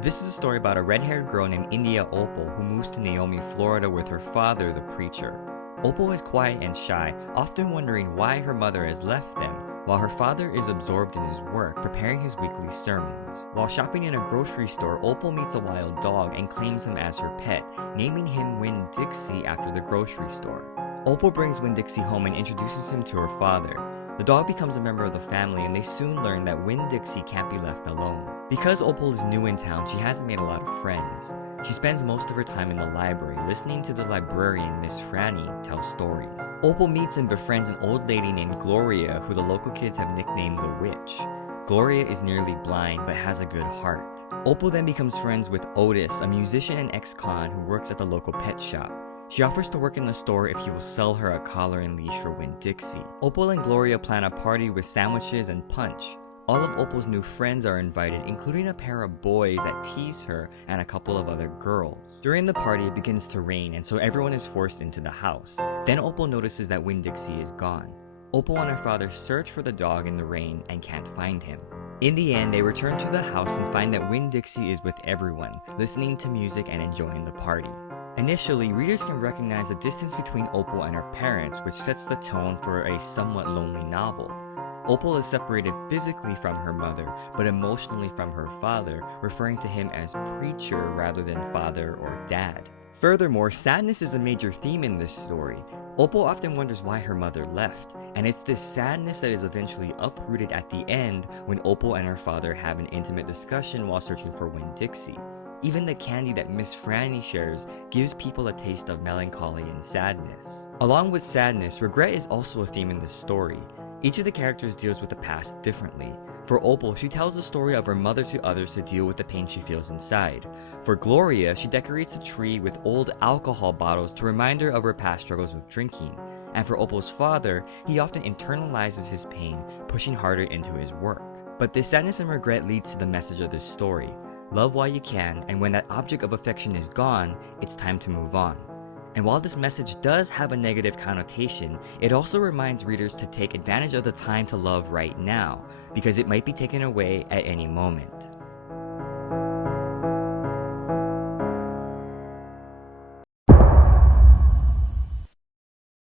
This is a story about a red-haired girl named India Opal who moves to Naomi, Florida with her father, the preacher. Opal is quiet and shy, often wondering why her mother has left them, while her father is absorbed in his work, preparing his weekly sermons. While shopping in a grocery store, Opal meets a wild dog and claims him as her pet, naming him Winn Dixie after the grocery store. Opal brings Winn Dixie home and introduces him to her father. The dog becomes a member of the family, and they soon learn that Winn Dixie can't be left alone. Because Opal is new in town, she hasn't made a lot of friends. She spends most of her time in the library, listening to the librarian, Miss Franny, tell stories. Opal meets and befriends an old lady named Gloria, who the local kids have nicknamed the Witch. Gloria is nearly blind, but has a good heart. Opal then becomes friends with Otis, a musician and ex-con who works at the local pet shop. She offers to work in the store if he will sell her a collar and leash for Winn Dixie. Opal and Gloria plan a party with sandwiches and punch. All of Opal's new friends are invited, including a pair of boys that tease her and a couple of other girls. During the party, it begins to rain, and so everyone is forced into the house. Then Opal notices that Winn Dixie is gone. Opal and her father search for the dog in the rain and can't find him. In the end, they return to the house and find that Winn Dixie is with everyone, listening to music and enjoying the party. Initially, readers can recognize the distance between Opal and her parents, which sets the tone for a somewhat lonely novel. Opal is separated physically from her mother, but emotionally from her father, referring to him as preacher rather than father or dad. Furthermore, sadness is a major theme in this story. Opal often wonders why her mother left, and it's this sadness that is eventually uprooted at the end when Opal and her father have an intimate discussion while searching for Winn Dixie. Even the candy that Miss Franny shares gives people a taste of melancholy and sadness. Along with sadness, regret is also a theme in this story. Each of the characters deals with the past differently. For Opal, she tells the story of her mother to others to deal with the pain she feels inside. For Gloria, she decorates a tree with old alcohol bottles to remind her of her past struggles with drinking. And for Opal's father, he often internalizes his pain, pushing harder into his work. But this sadness and regret leads to the message of this story. Love while you can, and when that object of affection is gone, it's time to move on. And while this message does have a negative connotation, it also reminds readers to take advantage of the time to love right now, because it might be taken away at any moment.